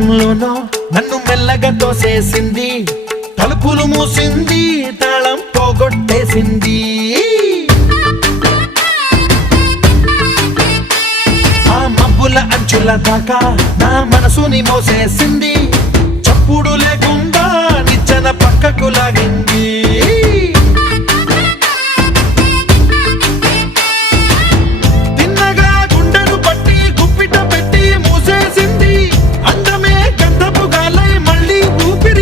క్షణంలోనో నన్ను మెల్లగా తోసేసింది, తలుపులు మూసింది, తాళం పోగొట్టేసింది. ఆ మబ్బుల అంచుల దాకా నా మనసుని మోసేసింది, చప్పుడు లేకుండా నిచ్చెన పక్కకు లాగింది.